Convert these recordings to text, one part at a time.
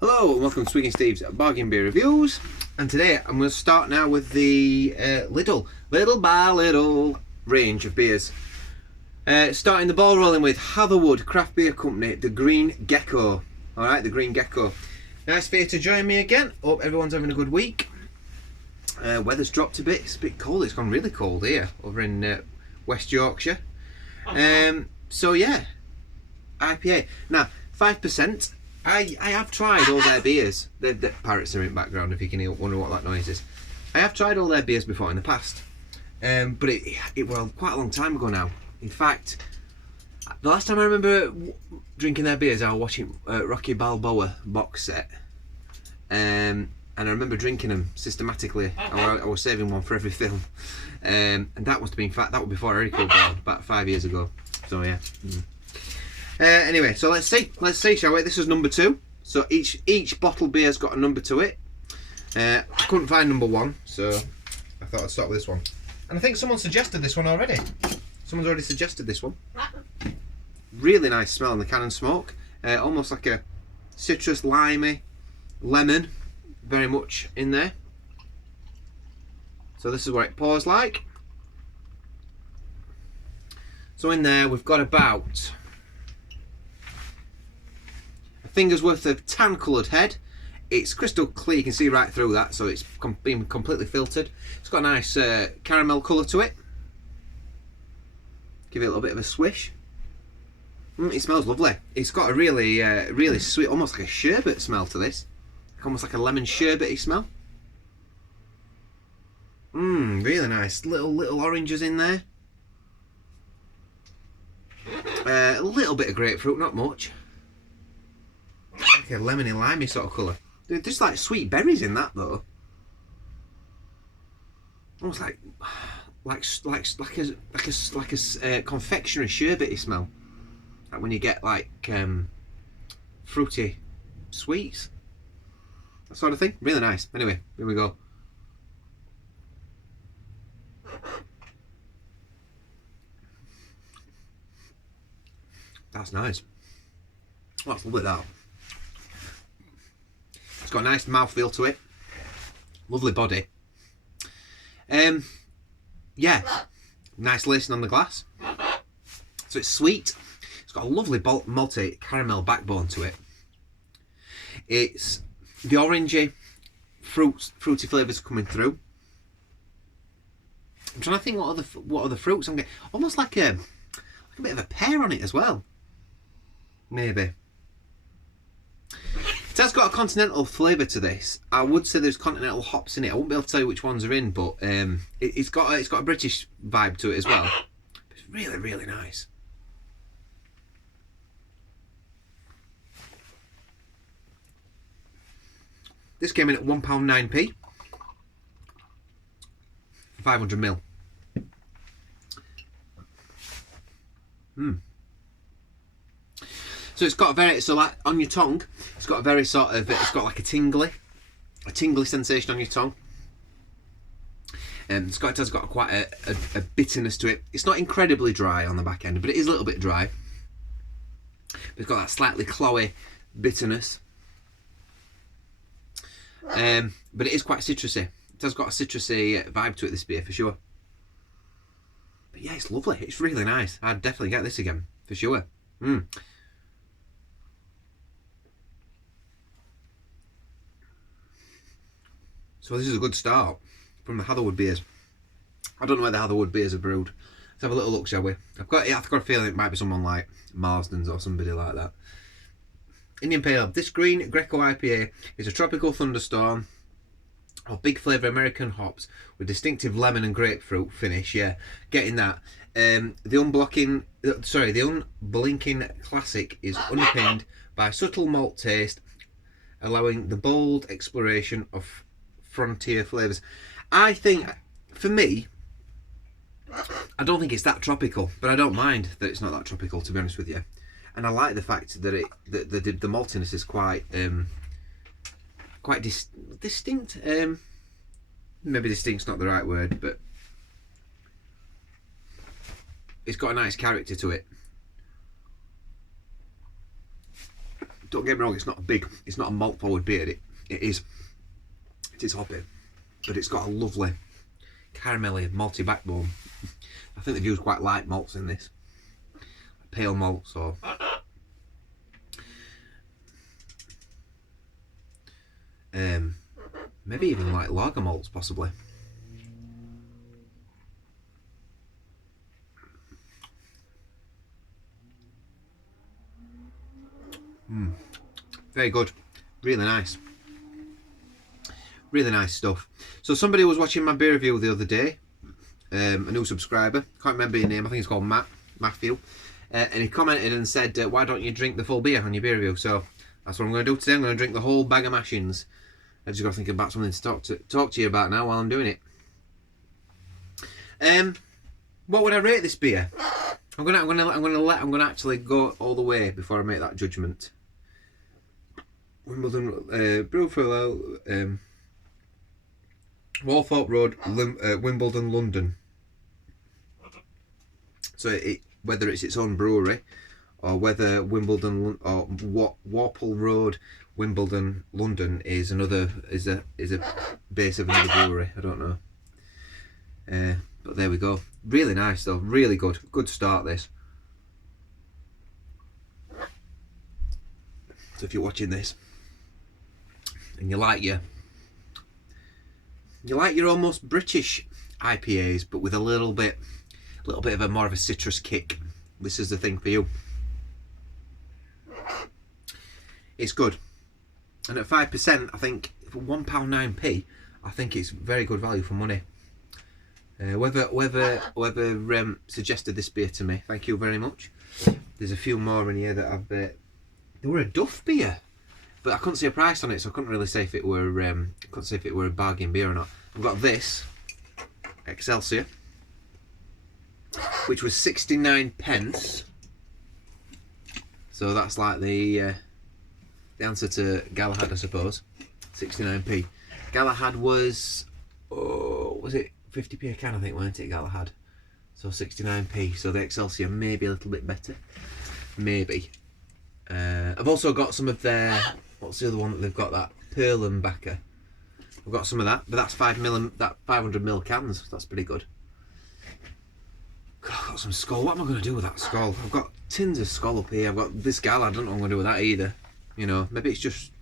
Hello and welcome to Swiggin Steve's Bargain Beer Reviews, and today I'm going to start now with the Lidl Little by Little range of beers. Starting the ball rolling with Hatherwood Craft Beer Company, the Green Gecko. Alright, the Green Gecko. Nice for you to join me again. Hope everyone's having a good week. Weather's dropped a bit, it's a bit cold, it's gone really cold here over in West Yorkshire. So yeah, IPA. Now, 5%. I have tried all their beers. The parrots are in the background if you can wonder what that noise is. I have tried all their beers before in the past, but it was quite a long time ago now. In fact, the last time I remember drinking their beers, I was watching Rocky Balboa box set, and I remember drinking them systematically. I was saving one for every film, and that must have been that was before Eric was born, about 5 years ago. So yeah. Anyway, so let's see, shall we? This is number 2. So each bottle beer's got a number to it. I couldn't find number 1, so I thought I'd start with this one. And I think someone suggested this one already. Someone's already suggested this one. Really nice smell in the can and smoke. Almost like a citrus, limey, lemon, very much in there. So this is what it pours like. So in there we've got about finger's worth of tan coloured head. It's crystal clear, you can see right through that, so it's been completely filtered. It's got a nice caramel colour to it. Give it a little bit of a swish. It smells lovely. It's got a really really sweet, almost like a sherbet smell to this, almost like a lemon sherbety smell. Really nice. Little oranges in there. A little bit of grapefruit, not much. Like a lemony limey sort of colour. There's like sweet berries in that though. Almost like a confectionery sherbety smell. Like when you get like fruity sweets. That sort of thing. Really nice. Anyway, here we go. That's nice. Oh, that's lovely that. It's got a nice mouthfeel to it. Lovely body. Yeah, nice lacing on the glass. So it's sweet. It's got a lovely malty caramel backbone to it. It's the orangey, fruity flavours coming through. I'm trying to think what other fruits I'm getting. Almost like a bit of a pear on it as well. Maybe. It has got a continental flavour to this. I would say there's continental hops in it. I won't be able to tell you which ones are in, but it's got a British vibe to it as well. It's really, really nice. This came in at £1.09p. 500ml. So it's got like on your tongue, it's got a very sort of, it's got like a tingly sensation on your tongue. It has got quite a bitterness to it. It's not incredibly dry on the back end, but it is a little bit dry. But it's got that slightly cloyy bitterness. But it is quite citrusy. It has got a citrusy vibe to it, this beer, for sure. But yeah, it's lovely. It's really nice. I'd definitely get this again, for sure. So this is a good start from the Hatherwood beers. I don't know where the Hatherwood beers are brewed. Let's have a little look, shall we? I've got a feeling it might be someone like Marsden's or somebody like that. Indian Pale Ale. This Green Gecko IPA is a tropical thunderstorm of big flavour American hops with distinctive lemon and grapefruit finish. Yeah, getting that. The unblinking classic is underpinned by subtle malt taste, allowing the bold exploration of frontier flavours. I think, for me, I don't think it's that tropical, but I don't mind that it's not that tropical, to be honest with you. And I like the fact that the maltiness is quite distinct. Maybe distinct's not the right word, but it's got a nice character to it. Don't get me wrong, it's not a malt forward beer. It is hoppy, but it's got a lovely caramelly malty backbone. I think they've used quite light malts in this, pale malts or maybe even like lager malts possibly. Very good, really nice stuff. So somebody was watching my beer review the other day, a new subscriber, can't remember your name, I think it's called Matthew, and he commented and said, why don't you drink the full beer on your beer review? So that's what I'm going to do today. I'm going to drink the whole bag of mashings. I just got to think about something to talk to you about now while I'm doing it. What would I rate this beer? I'm gonna actually go all the way before I make that judgment. Wimbledon, Brewfell, Walthorpe Road, Wimbledon, London. So whether it's its own brewery, or whether Wimbledon or Warple Road, Wimbledon, London is a base of another brewery. I don't know. But there we go. Really nice though. Really good. Good start this. So if you're watching this and you like your almost British IPAs, but with a little bit of more of a citrus kick, this is the thing for you. It's good, and at 5%, I think for £1.09p, I think it's very good value for money. Whoever suggested this beer to me, thank you very much. There's a few more in here that I've. They were a Duff beer, but I couldn't see a price on it, so I couldn't really say if it were. Couldn't say if it were a bargain beer or not. I've got this Excelsior, which was 69p. So that's like the answer to Galahad, I suppose. 69p. Galahad was, was it 50p a can? I think, weren't it, Galahad? So 69p. So the Excelsior maybe a little bit better, maybe. I've also got some of their, what's the other one that they've got? That Perlenbacher. I've got some of that, but that's 500ml cans. That's pretty good. God, I've got some Skull. What am I going to do with that Skull? I've got tins of Skull up here. I've got this gal. I don't know what I'm going to do with that either. You know, maybe it's just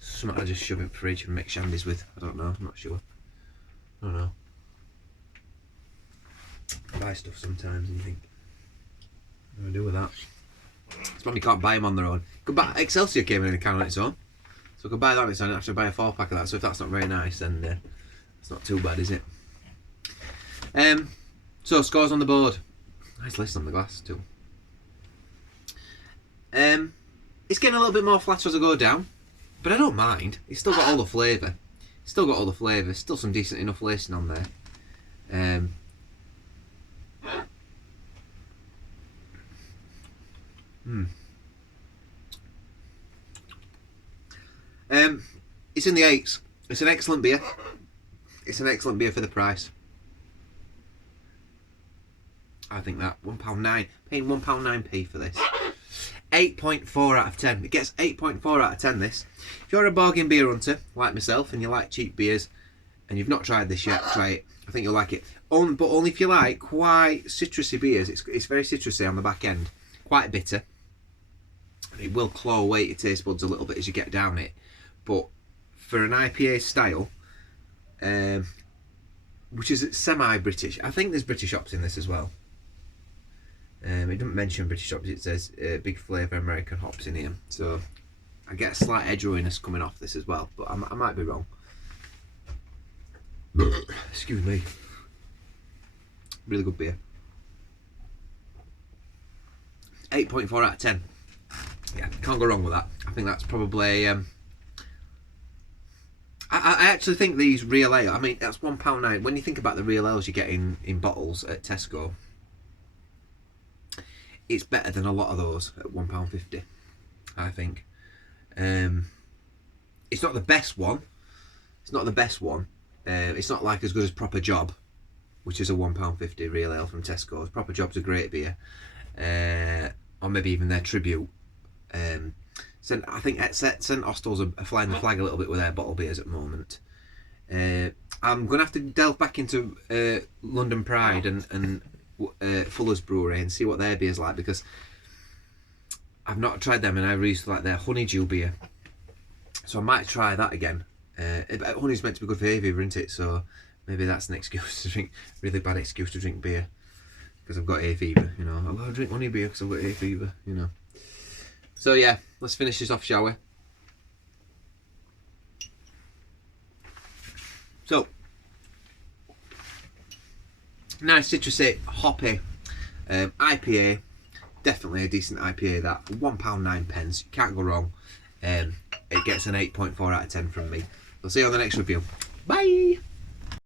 something I just shove in the fridge and make shandies with. I don't know. I'm not sure. I don't know. I buy stuff sometimes and you think, what do I do with that? It's probably you can't buy them on their own. Could buy, Excelsior came in a can on its own, so I could buy that on its own and actually buy a 4-pack of that. So if that's not very nice, then it's not too bad, is it? So scores on the board. Nice list on the glass too. It's getting a little bit more flatter as I go down, but I don't mind. It's still got all the flavour. Still some decent enough lacing on there. It's in the 8s. It's an excellent beer. It's an excellent beer for the price. I think that £1.09, paying £1.09p for this. 8.4 out of 10. It gets 8.4 out of 10 this. If you're a bargain beer hunter like myself and you like cheap beers and you've not tried this yet, try it. I think you'll like it. But only if you like quite citrusy beers. It's very citrusy on the back end. Quite bitter. It will claw away your taste buds a little bit as you get down it. But for an IPA style, which is semi-British, I think there's British hops in this as well. It doesn't mention British hops, it says big flavour American hops in here. So I get a slight edgeryness coming off this as well, but I might be wrong. Excuse me. Really good beer. 8.4 out of 10. Yeah, can't go wrong with that. I think that's probably... I actually think these real ale, I mean, that's £1.09. When you think about the real ales you get in bottles at Tesco, it's better than a lot of those at £1.50, I think. It's not the best one. It's not the best one. It's not like as good as Proper Job, which is a £1.50 real ale from Tesco's. Proper Job's a great beer. Or maybe even their Tribute. I think St Austell's are flying the flag a little bit with their bottle beers at the moment. I'm going to have to delve back into London Pride and Fuller's Brewery and see what their beer's like, because I've not tried them, and I really used to like their honeydew beer. So I might try that again. Honey's meant to be good for hay fever, isn't it? So maybe that's an excuse to drink, really bad excuse to drink beer, because I've got hay fever, you know. I've got to drink honey beer because I've got hay fever, you know. So yeah, let's finish this off, shall we? So, nice citrusy, hoppy IPA. Definitely a decent IPA that. £1.09. Can't go wrong. It gets an 8.4 out of 10 from me. We'll see you on the next review. Bye!